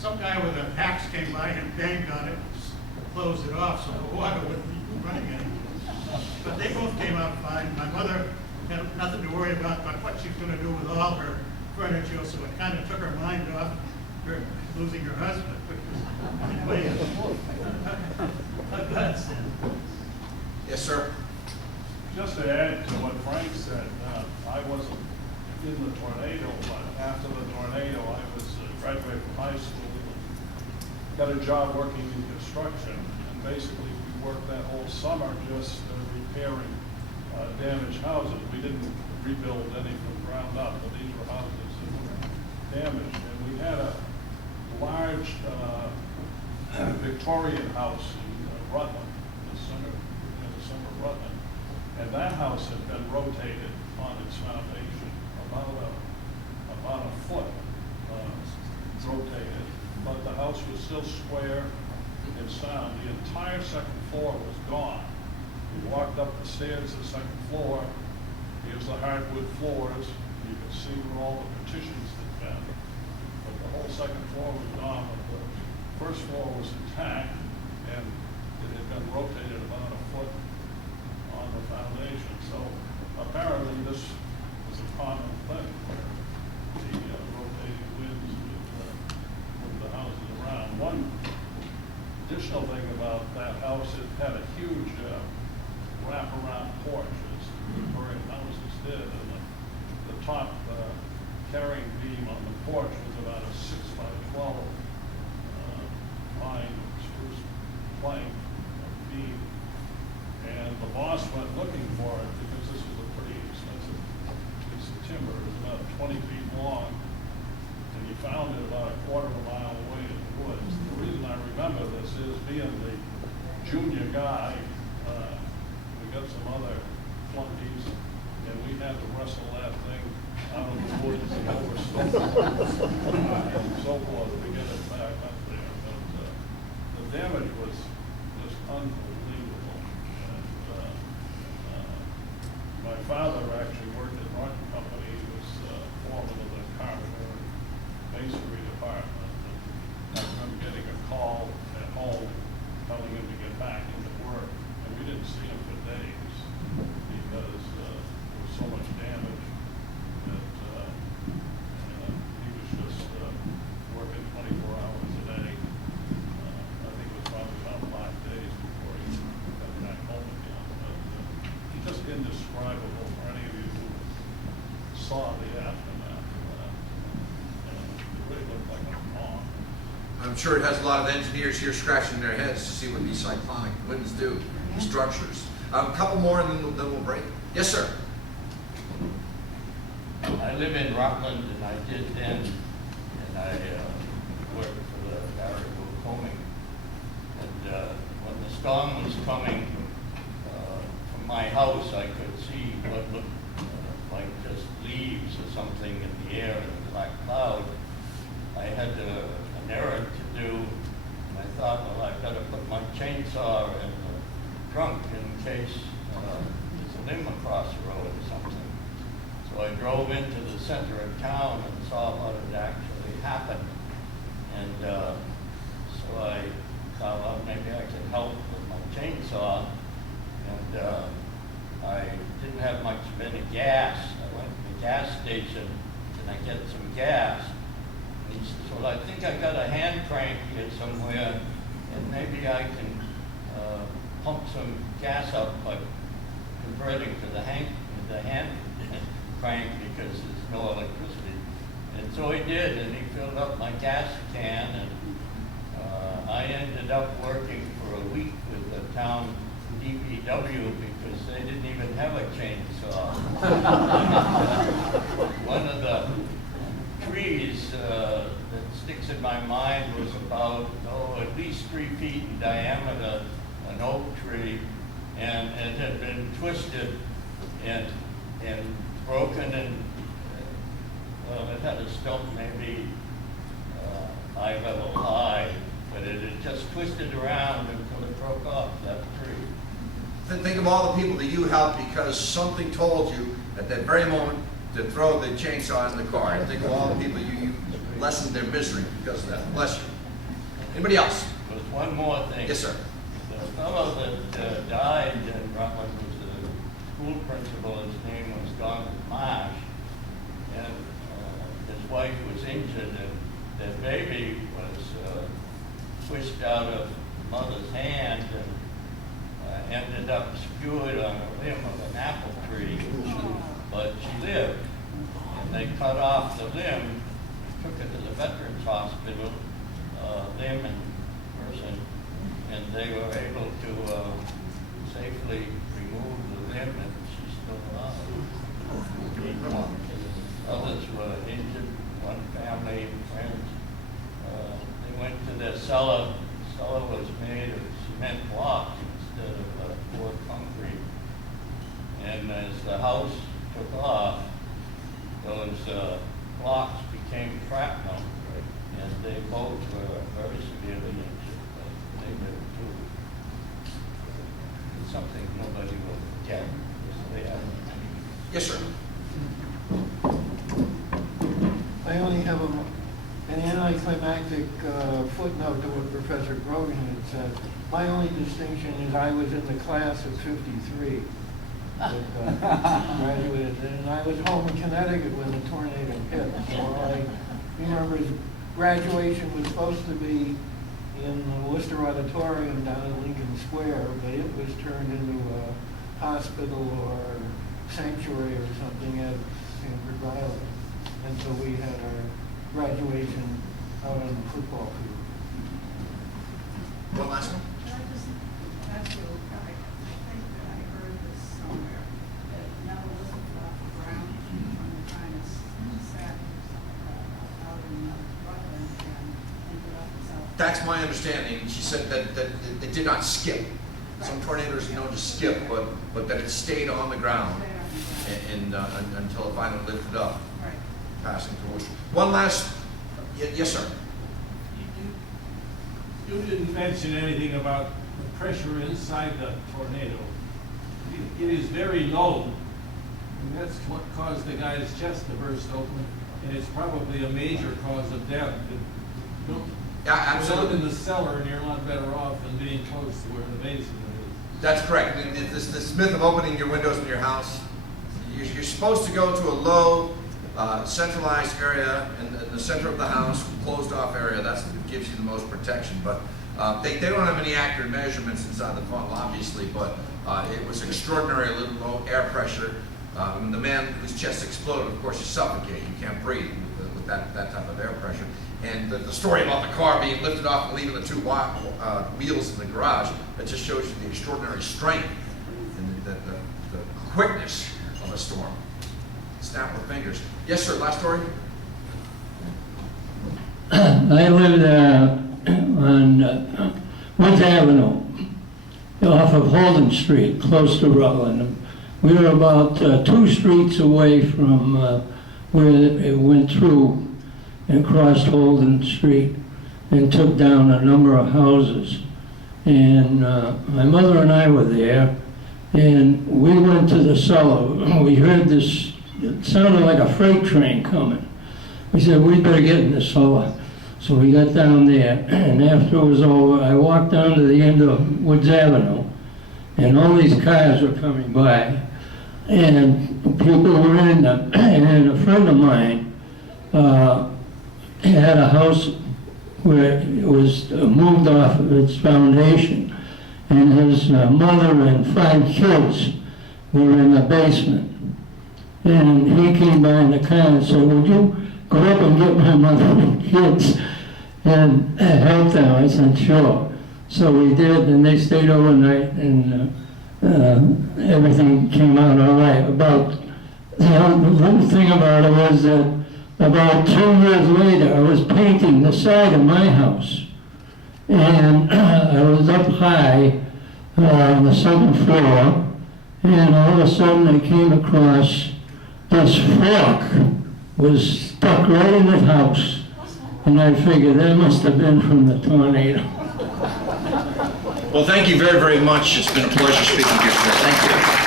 some guy with an axe came by and banged on it, closed it off so the water wouldn't be running anymore. But they both came out fine. My mother had nothing to worry about what she's going to do with all her furniture, so it kind of took her mind off her losing her husband, which was anyway a godsend. Yes, sir. Just to add to what Frank said, I wasn't in the tornado, but after the tornado, I was graduated from high school, got a job working in construction, and basically we worked that whole summer just repairing damaged houses. We didn't rebuild any from the ground up, but these were houses that were damaged. And we had a large Victorian house in Rutland, the center of Rutland, and that house had been rotated on its foundation about a foot rotated, but the house was still square and sound. The entire second floor was gone. We walked up the stairs to the second floor. Here's the hardwood floors. You can see where all the partitions had been. But the whole second floor was gone. But the first floor was intact, and it had been rotated about a foot on the foundation. So apparently this was a common thing where the rotating winds would move the houses around. One additional thing about that house, it had a huge wraparound porch, as Victorian houses did, and the top carrying beam on the porch was about a 6 by 12 pine spruce plank beam. And the boss went looking for it because this was a pretty expensive piece of timber. It was about 20 feet long, and he found it about a quarter of a mile away in the woods. The reason I remember this is being the junior guy, we got some other flunkies, and we had to wrestle that thing out of the woods and over and so forth to get it back up there. But the damage was just unbelievable. And my father actually worked at Norton Company. He was foreman of the carpenter and masonry department. And I remember getting a call at home telling him to get back into work, and we didn't see him for days because there was so much damage that he was just working 24 hours a day. I think it was probably about 5 days before he got back home again. But just indescribable for any of you who saw the aftermath of that. It really looked like a bomb. I'm sure it has a lot of engineers here scratching their heads to see what these cyclonic winds do to structures. A couple more and then we'll break. Yes, sir. I live in Rutland, and I did then, and I worked for the variable combing. And when the storm was coming from my house, I could see what looked like just leaves or something in the air and a black cloud. I had an errand to do, and I thought, well, I've got to put my chainsaw in the trunk in case there's a limb across the road or something. So I drove into the center of town and saw what had actually happened. And so I thought, well, maybe I could help with my chainsaw. And I didn't have much of any gas. I went to the gas station and I get some gas. And he says, well, I think I got a hand crank here somewhere, and maybe I can pump some gas up by converting to the hand crank because there's no electricity. And so he did, and he filled up my gas can, and I ended up working for a week with the town DPW because they didn't even have a chainsaw. One of the trees that sticks in my mind was about, at least 3 feet in diameter, an oak tree, and it had been twisted and broken, and well, it had a stump maybe eye level high, but it had just twisted around until it broke off that tree. Then think of all the people that you helped because something told you at that very moment to throw the chainsaw in the car. And think of all the people you lessened their misery because of that. Bless you. Anybody else? There's one more thing. Yes, sir. The fellow that died in Rutland was a school principal. His name was Don Marsh, and his wife was injured, and their baby was pushed out of mother's hand and ended up skewered on a limb of an apple tree. But she lived, and they cut off the limb, took her to the Veterans Hospital, limb and person, and they were able to safely remove the limb, and she's still alive. Others were injured, one family and friends. They went to their cellar. The cellar was made of cement blocks instead of poured concrete. And as the house took off, those blocks became shrapnel, and they both were very severely injured, but they lived too. It's something nobody will forget, because they had. Yes, sir. I only have an anticlimactic footnote to what Professor Grogan had said. My only distinction is I was in the class of '53 that graduated, and I was home in Connecticut when the tornado hit. So I remember graduation was supposed to be in the Worcester Auditorium down in Lincoln Square, but it was turned into a hospital or sanctuary or something at Sanford Riley. And so we had our graduation out on the football field. One last one. Can I just ask you, I think that I heard this somewhere, that now Elizabeth off the ground from the time it's sat out in Rutland and ended up in South. That's my understanding. She said that it did not skip. Some tornadoes are known to skip, but that it stayed on the ground until it finally lifted up, Right. passing through Worcester. One last, yes, sir. You didn't mention anything about the pressure inside the tornado. It is very low, and that's what caused the guy's chest to burst open, and it's probably a major cause of death. Yeah, Out absolutely. in the cellar, and you're a lot better off than being close to where the basement is. That's correct. This myth of opening your windows in your house, you're supposed to go to a low, centralized area in the center of the house, closed off area. That's what gives you the most protection. But they don't have any accurate measurements inside the funnel, obviously, but it was extraordinary, a little low air pressure. When the man whose chest exploded, of course, you suffocate. You can't breathe with that type of air pressure. And the story about the car being lifted off and leaving the two wheels in the garage, that just shows you the extraordinary strength and the quickness of a storm. Snap of fingers. Yes, sir, last story? I lived on Woods Avenue, off of Holden Street, close to Rutland. We were about 2 streets away from where it went through and crossed Holden Street and took down a number of houses. And my mother and I were there, and we went to the cellar. We heard this, it sounded like a freight train coming. We said, we better get in the cellar. So we got down there, and after it was over, I walked down to the end of Woods Avenue, and all these cars were coming by, and people were in them. And a friend of mine had a house where it was moved off of its foundation, and his mother and 5 kids were in the basement. And he came by in the car and said, would you go up and get my mother and kids and help them? I said, sure. So we did, and they stayed overnight, and everything came out all right. The little thing about it was that about 2 years later, I was painting the side of my house, and I was up high on the 2nd floor, and all of a sudden I came across this fork was stuck right in the house, and I figured that must have been from the tornado. Well, thank you very, very much. It's been a pleasure speaking to you today. Thank you.